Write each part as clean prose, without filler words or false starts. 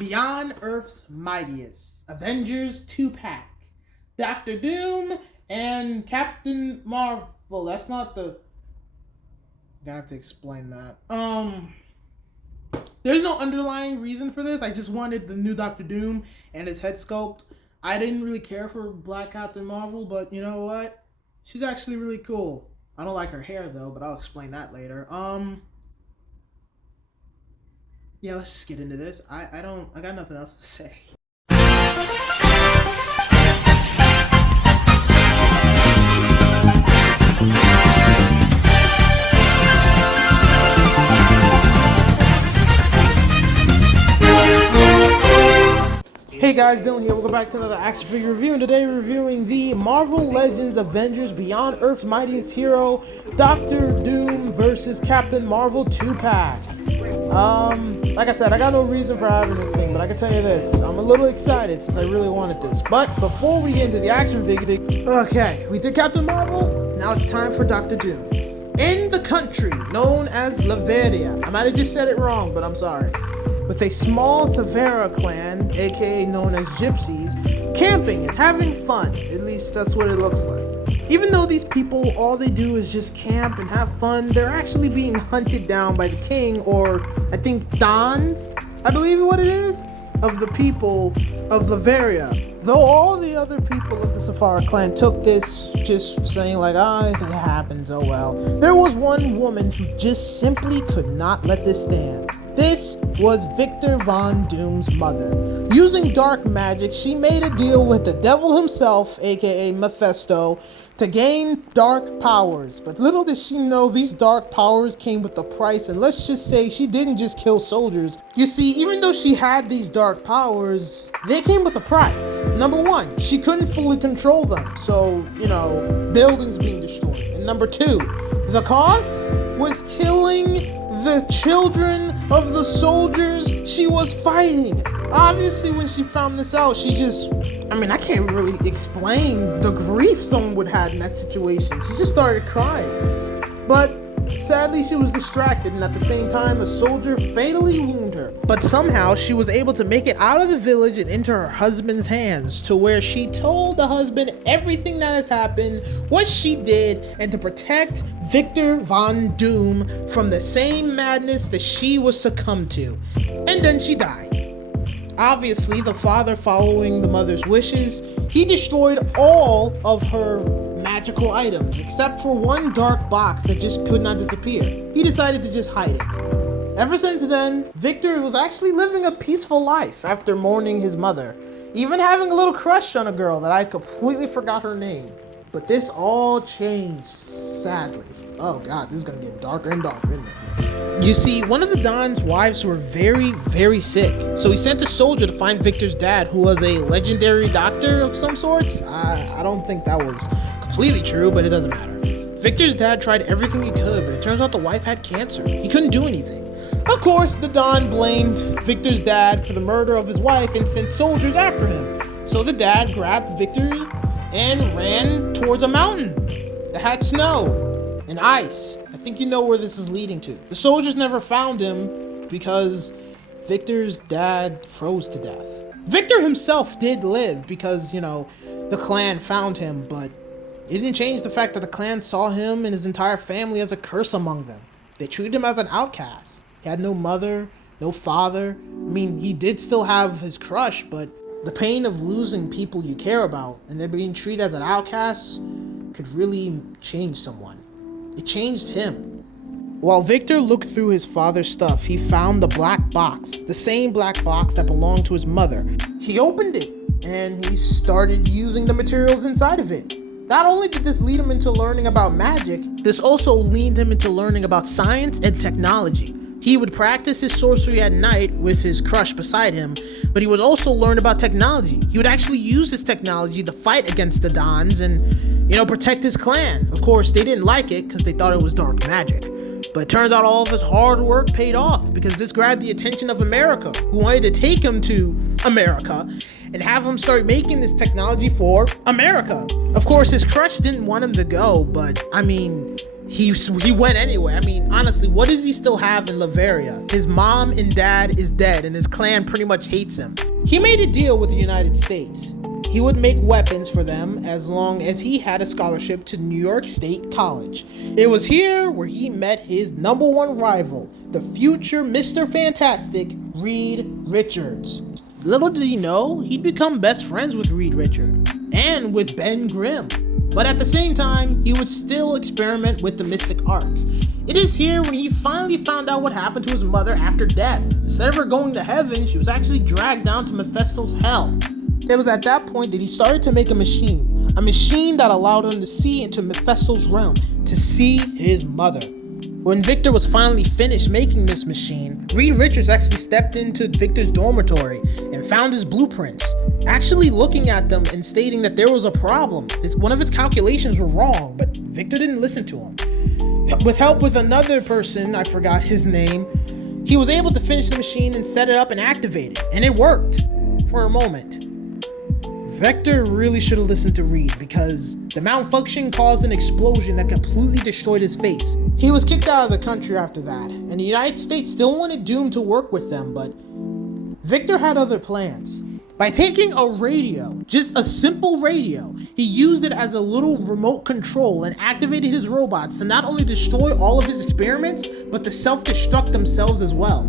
Beyond Earth's Mightiest, Avengers 2-pack, Doctor Doom, and Captain Marvel. That's not the... I'm gonna have to explain that. There's no underlying reason for this. I just wanted the new Doctor Doom and his head sculpt. I didn't really care for Black Captain Marvel, but you know what? She's actually really cool. I don't like her hair though, but I'll explain that later. Yeah, let's just get into this. I got nothing else to say. Hey guys, Dylan here. Welcome back to another action figure review, and today we're reviewing the Marvel Legends Avengers Beyond Earth's Mightiest Hero, Doctor Doom versus Captain Marvel 2-pack. Like I said, I got no reason for having this thing, but I can tell you this. I'm a little excited since I really wanted this. But before we get into the action figure, okay, we did Captain Marvel. Now it's time for Doctor Doom. In the country known as Laveria, I might have just said it wrong, but I'm sorry. With a small Severa clan, aka known as Gypsies, camping and having fun. At least that's what it looks like. Even though these people, all they do is just camp and have fun, they're actually being hunted down by the king, or I think Dons, I believe what it is, of the people of Laveria. Though all the other people of the Severa clan took this just saying like, it happens, oh well. There was one woman who just simply could not let this stand. This was Victor Von Doom's mother. Using dark magic, she made a deal with the devil himself, aka Mephisto, to gain dark powers. But little did she know these dark powers came with a price, and let's just say she didn't just kill soldiers. You see, even though she had these dark powers, they came with a price. Number one, she couldn't fully control them, so, buildings being destroyed. And number two, the cost was killing the children of the soldiers she was fighting. Obviously, when she found this out, I can't really explain the grief someone would have in that situation. She just started crying. But sadly, she was distracted, and at the same time, a soldier fatally wounded her. But somehow, she was able to make it out of the village and into her husband's hands, to where she told the husband everything that has happened, what she did, and to protect Victor Von Doom from the same madness that she was succumbed to. And then she died. Obviously, the father, following the mother's wishes, he destroyed all of her magical items, except for one dark box that just could not disappear. He decided to just hide it. Ever since then, Victor was actually living a peaceful life after mourning his mother, even having a little crush on a girl that I completely forgot her name. But this all changed, sadly. Oh god, this is gonna get darker and darker, isn't it? You see, one of the Don's wives were very, very sick, so he sent a soldier to find Victor's dad, who was a legendary doctor of some sorts. I don't think that was completely true, but it doesn't matter. Victor's dad tried everything he could, but it turns out the wife had cancer. He couldn't do anything. Of course, the Don blamed Victor's dad for the murder of his wife and sent soldiers after him. So the dad grabbed Victor and ran towards a mountain that had snow and ice. I think you know where this is leading to. The soldiers never found him because Victor's dad froze to death. Victor himself did live because, the clan found him, but it didn't change the fact that the clan saw him and his entire family as a curse among them. They treated him as an outcast. He had no mother, no father. He did still have his crush, but the pain of losing people you care about and then being treated as an outcast could really change someone. It changed him. While Victor looked through his father's stuff, he found the black box, the same black box that belonged to his mother. He opened it, and he started using the materials inside of it. Not only did this lead him into learning about magic, this also leaned him into learning about science and technology. He would practice his sorcery at night with his crush beside him, but he would also learn about technology. He would actually use his technology to fight against the Dons and, protect his clan. Of course, they didn't like it because they thought it was dark magic. But it turns out all of his hard work paid off, because this grabbed the attention of America, who wanted to take him to America and have him start making this technology for America. Of course, his crush didn't want him to go, but he went anyway. I mean, honestly, what does he still have in Latveria? His mom and dad is dead, and his clan pretty much hates him. He made a deal with the United States. He would make weapons for them as long as he had a scholarship to New York State College. It was here where he met his #1 rival, the future Mr. Fantastic, Reed Richards. Little did he know, he'd become best friends with Reed Richards and with Ben Grimm. But at the same time, he would still experiment with the mystic arts. It is here when he finally found out what happened to his mother after death. Instead of her going to heaven, she was actually dragged down to Mephisto's hell. It was at that point that he started to make a machine that allowed him to see into Mephisto's realm, to see his mother. When Victor was finally finished making this machine, Reed Richards actually stepped into Victor's dormitory and found his blueprints, actually looking at them and stating that there was a problem. One of his calculations were wrong, but Victor didn't listen to him. With help with another person, I forgot his name, he was able to finish the machine and set it up and activate it, and it worked for a moment. Victor really should have listened to Reed, because the malfunction caused an explosion that completely destroyed his face. He was kicked out of the country after that, and the United States still wanted Doom to work with them, but Victor had other plans. By taking a radio, just a simple radio, he used it as a little remote control and activated his robots to not only destroy all of his experiments, but to self-destruct themselves as well.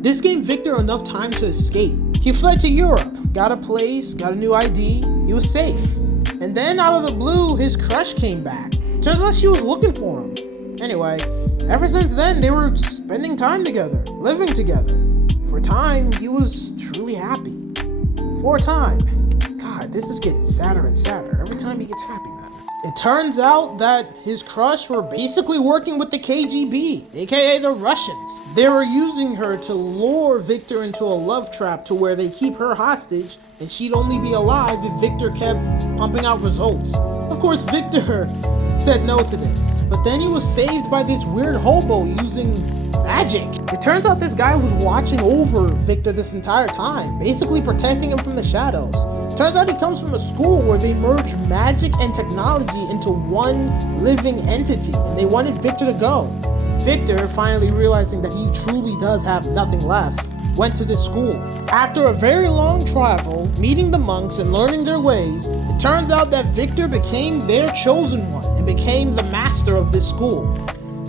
This gave Victor enough time to escape. He fled to Europe, got a place, got a new ID, he was safe. And then out of the blue, his crush came back. Turns out she was looking for him. Anyway, ever since then, they were spending time together, living together. For a time, he was truly happy. For a time. God, this is getting sadder and sadder every time he gets happy, man. It turns out that his crush were basically working with the KGB, aka the Russians. They were using her to lure Victor into a love trap to where they keep her hostage, and she'd only be alive if Victor kept pumping out results. Of course, Victor said no to this, but then he was saved by this weird hobo using magic. It turns out this guy was watching over Victor this entire time, basically protecting him from the shadows. Turns out he comes from a school where they merge magic and technology into one living entity, and they wanted Victor to go. Victor, finally realizing that he truly does have nothing left, went to this school. After a very long travel, meeting the monks and learning their ways, it turns out that Victor became their chosen one and became the master of this school.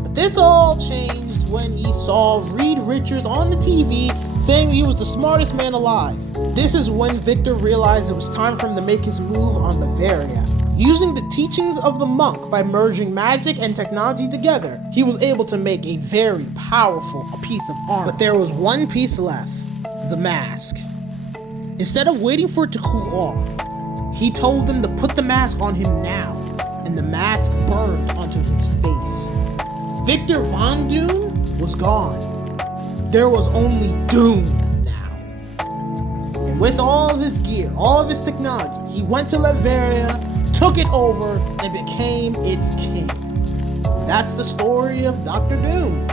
But this all changed when he saw Reed Richards on the TV saying he was the smartest man alive. This is when Victor realized it was time for him to make his move on Latveria. Using the teachings of the monk by merging magic and technology together, he was able to make a very powerful piece of armor. But there was one piece left, the mask. Instead of waiting for it to cool off, he told them to put the mask on him now, and the mask burned onto his face. Victor Von Doom was gone. There was only Doom now. And with all of his gear, all of his technology, he went to Latveria, took it over, and became its king. That's the story of Dr. Doom.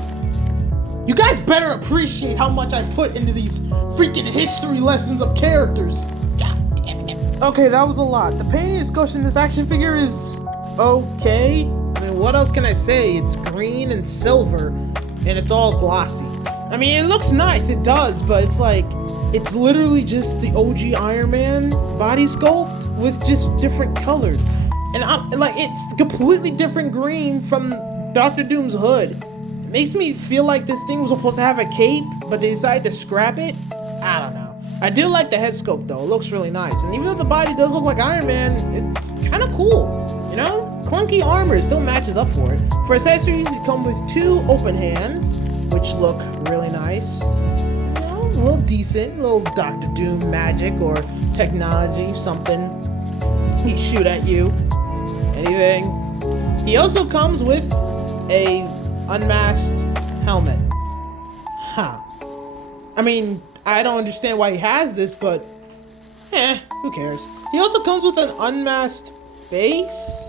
You guys better appreciate how much I put into these freaking history lessons of characters. God damn it. Okay, that was a lot. The painting is ghost in this action figure is okay. I mean, what else can I say? It's green and silver, and it's all glossy. I mean, it looks nice, it does, but it's like, it's literally just the OG Iron Man body sculpt with just different colors. And it's completely different green from Dr. Doom's hood. It makes me feel like this thing was supposed to have a cape, but they decided to scrap it. I don't know. I do like the head sculpt though, it looks really nice. And even though the body does look like Iron Man, it's kind of cool, you know? Clunky armor still matches up for it. For accessories, you come with 2 open hands, which look really nice. A little decent, a little Dr. Doom magic or technology, something. He shoot at you, anything. He also comes with a unmasked helmet. Huh. I mean, I don't understand why he has this, but who cares? He also comes with an unmasked face.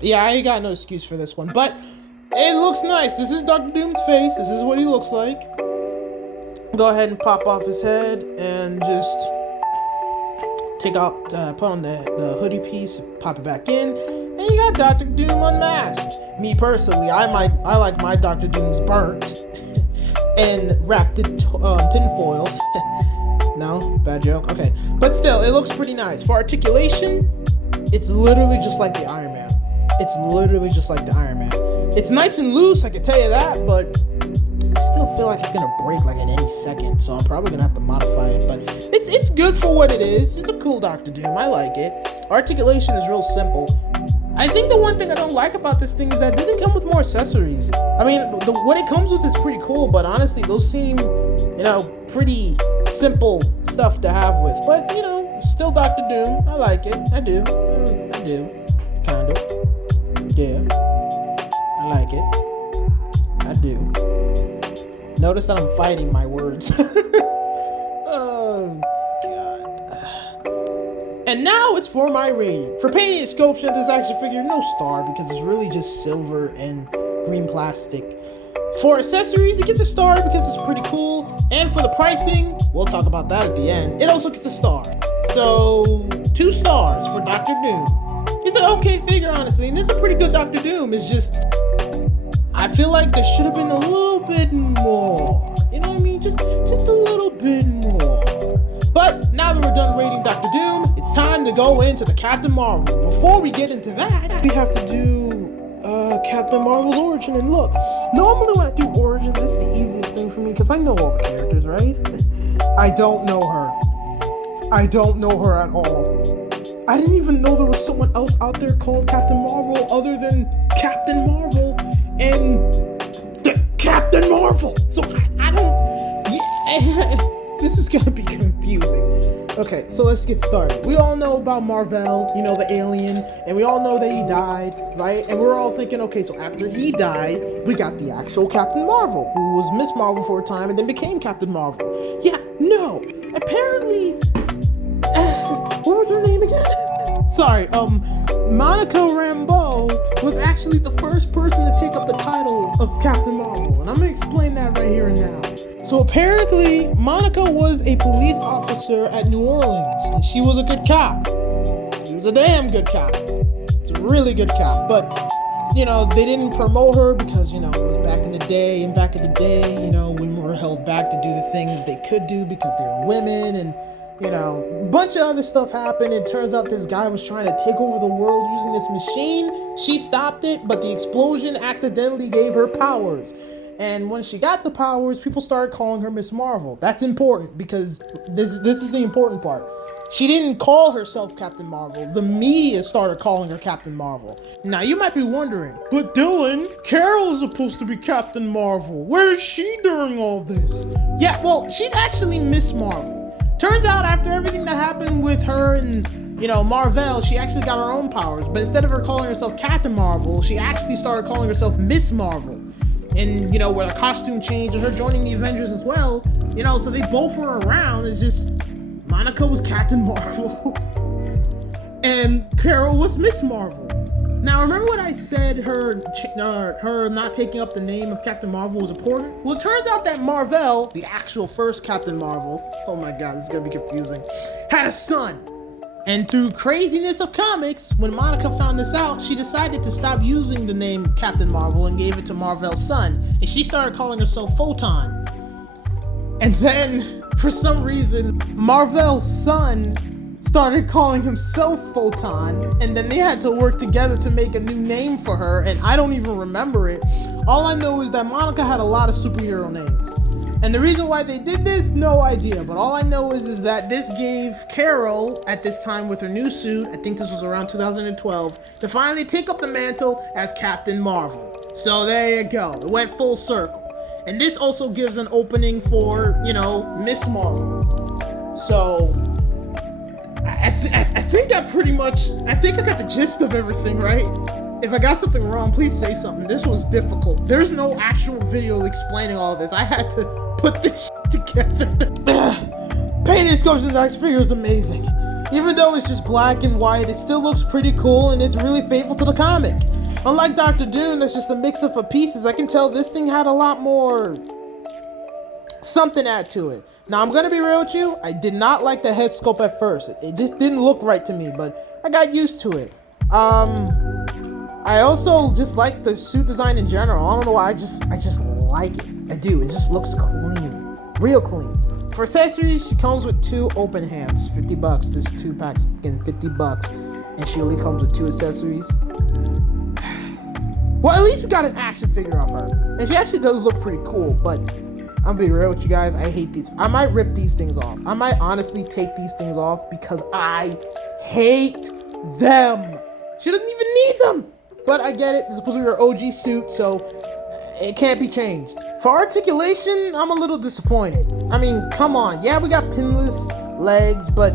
Yeah, I ain't got no excuse for this one, but it looks nice. This is Dr. Doom's face. This is what he looks like. Go ahead and pop off his head and just take out, put on the hoodie piece, pop it back in, and you got Dr. Doom unmasked. Me personally, I like my Dr. Doom's burnt and wrapped in tinfoil. No, bad joke. Okay, but still, it looks pretty nice. For articulation, it's literally just like the Iron Man. It's literally just like the Iron Man. It's nice and loose, I can tell you that, but I still feel like it's gonna break like at any second, so I'm probably gonna have to modify it. But it's good for what it is. It's a cool Dr. Doom. I like it. Articulation is real simple. I think the one thing I don't like about this thing is that it doesn't come with more accessories. I mean, what it comes with is pretty cool, but honestly, those seem, pretty simple stuff to have with. But, still Dr. Doom. I like it. I do. Kind of. Yeah. I like it. I do. Notice that I'm fighting my words. Oh, God. And now it's for my rating. For painting and sculpture of this action figure, no star, because it's really just silver and green plastic. For accessories, it gets a star because it's pretty cool. And for the pricing, we'll talk about that at the end, it also gets a star. So, 2 stars for Dr. Doom. It's an okay figure, honestly, and it's a pretty good Dr. Doom. It's just, I feel like there should have been a little bit more. You know what I mean? Just a little bit more. But now that we're done rating Dr. Doom, it's time to go into the Captain Marvel. Before we get into that, we have to do Captain Marvel's origin. And look, normally when I do origin, this is the easiest thing for me because I know all the characters, right? I don't know her. I don't know her at all. I didn't even know there was someone else out there called Captain Marvel other than Captain Marvel and the Captain Marvel. So I don't, this is gonna be confusing. Okay, so let's get started. We all know about Mar-Vell, the alien, and we all know that he died, right? And we're all thinking, okay, so after he died, we got the actual Captain Marvel, who was Miss Marvel for a time and then became Captain Marvel. Yeah, no, apparently, what was her name again? Sorry, Monica Rambeau was actually the first person to take up the title of Captain Marvel, and I'm gonna explain that right here and now. So apparently, Monica was a police officer at New Orleans, and she was a good cop. She was a damn good cop. She was a really good cop, but, they didn't promote her because, it was back in the day, and back in the day, women were held back to do the things they could do because they were women, and a bunch of other stuff happened. It turns out this guy was trying to take over the world using this machine. She stopped it, but the explosion accidentally gave her powers. And when she got the powers, people started calling her Miss Marvel. That's important because this is the important part. She didn't call herself Captain Marvel. The media started calling her Captain Marvel. Now you might be wondering, but Dylan, Carol's supposed to be Captain Marvel. Where is she during all this? Yeah, well, she's actually Miss Marvel. Turns out after everything that happened with her and, Mar-Vell, she actually got her own powers. But instead of her calling herself Captain Marvel, she actually started calling herself Miss Marvel. And, where the costume changed and her joining the Avengers as well, so they both were around. It's just, Monica was Captain Marvel and Carol was Miss Marvel. Now, remember when I said her not taking up the name of Captain Marvel was important? Well, it turns out that Mar-Vell, the actual first Captain Marvel, oh my God, this is gonna be confusing, had a son. And through craziness of comics, when Monica found this out, she decided to stop using the name Captain Marvel and gave it to Mar-Vell's son. And she started calling herself Photon. And then, for some reason, Mar-Vell's son started calling himself Photon, and then they had to work together to make a new name for her, and I don't even remember it. All I know is that Monica had a lot of superhero names. And the reason why they did this, no idea. But all I know is that this gave Carol, at this time with her new suit, I think this was around 2012, to finally take up the mantle as Captain Marvel. So there you go. It went full circle. And this also gives an opening for, Miss Marvel. So, I think I got the gist of everything, right? If I got something wrong, please say something. This was difficult. There's no actual video explaining all this. I had to put this together. Painting and sculpture of the action figure is amazing. Even though it's just black and white, it still looks pretty cool and it's really faithful to the comic. Unlike Dr. Doom, that's just a mix of pieces. I can tell this thing had a lot more something add to it. Now, I'm gonna be real with you. I did not like the head sculpt at first. It just didn't look right to me, but I got used to it. I also just like the suit design in general. I don't know why. I just like it. I do. It just looks clean, real clean. For accessories, she comes with 2 open hands, $50. This 2-pack's getting $50, and she only comes with 2 accessories. Well, at least we got an action figure of her, and she actually does look pretty cool. But I'm gonna be real with you guys. I hate these. I might rip these things off. I might honestly take these things off because I hate them. She doesn't even need them. But I get it. This is supposed to be her OG suit, so it can't be changed. For articulation, I'm a little disappointed. I mean, come on. Yeah, we got pinless legs, but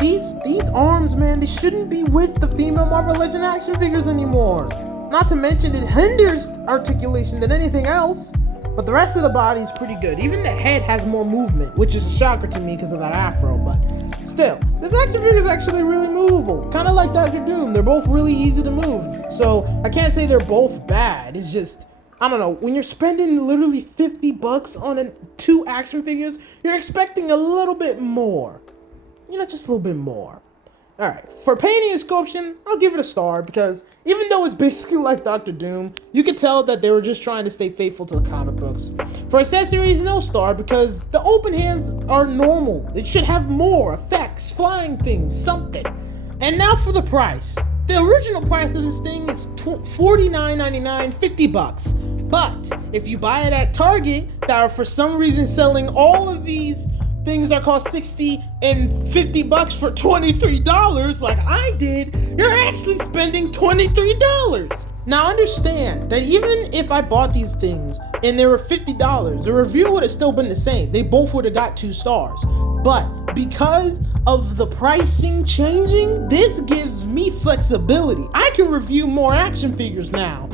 these arms, man, they shouldn't be with the female Marvel Legend action figures anymore. Not to mention, it hinders articulation than anything else. But the rest of the body is pretty good. Even the head has more movement, which is a shocker to me because of that afro, but still, this action figure is actually really movable. Kind of like Dr. Doom. They're both really easy to move. So I can't say they're both bad. It's just, I don't know, when you're spending literally $50 on 2 action figures, you're expecting a little bit more. You know, just a little bit more. Alright, for painting and sculpture, I'll give it a star because even though it's basically like Dr. Doom, you can tell that they were just trying to stay faithful to the comic books. For accessories, no star because the open hands are normal. It should have more effects, flying things, something. And now for the price. The original price of this thing is $49.99, $50. But if you buy it at Target, that are for some reason selling all of these things that cost $60 and $50 for $23, like I did, you're actually spending $23. Now understand that even if I bought these things and they were $50, the review would have still been the same. They both would have got 2 stars. But because of the pricing changing, this gives me flexibility. I can review more action figures now.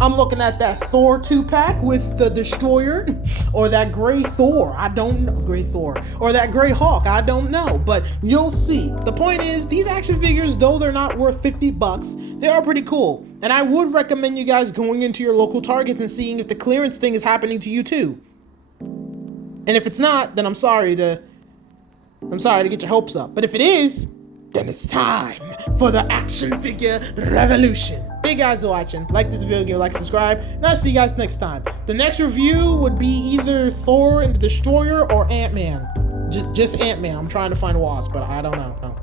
I'm looking at that Thor 2-pack with the Destroyer, or that gray Thor, I don't know, gray Thor, or that gray Hawk, I don't know, but you'll see. The point is, these action figures, though they're not worth $50, they are pretty cool. And I would recommend you guys going into your local Target and seeing if the clearance thing is happening to you too. And if it's not, then I'm sorry to get your hopes up. But if it is, then it's time for the action figure revolution. Hey guys for watching. Like this video, give a like, subscribe, and I'll see you guys next time. The next review would be either Thor and the Destroyer or Ant-Man. Just Ant-Man. I'm trying to find Wasp, but I don't know.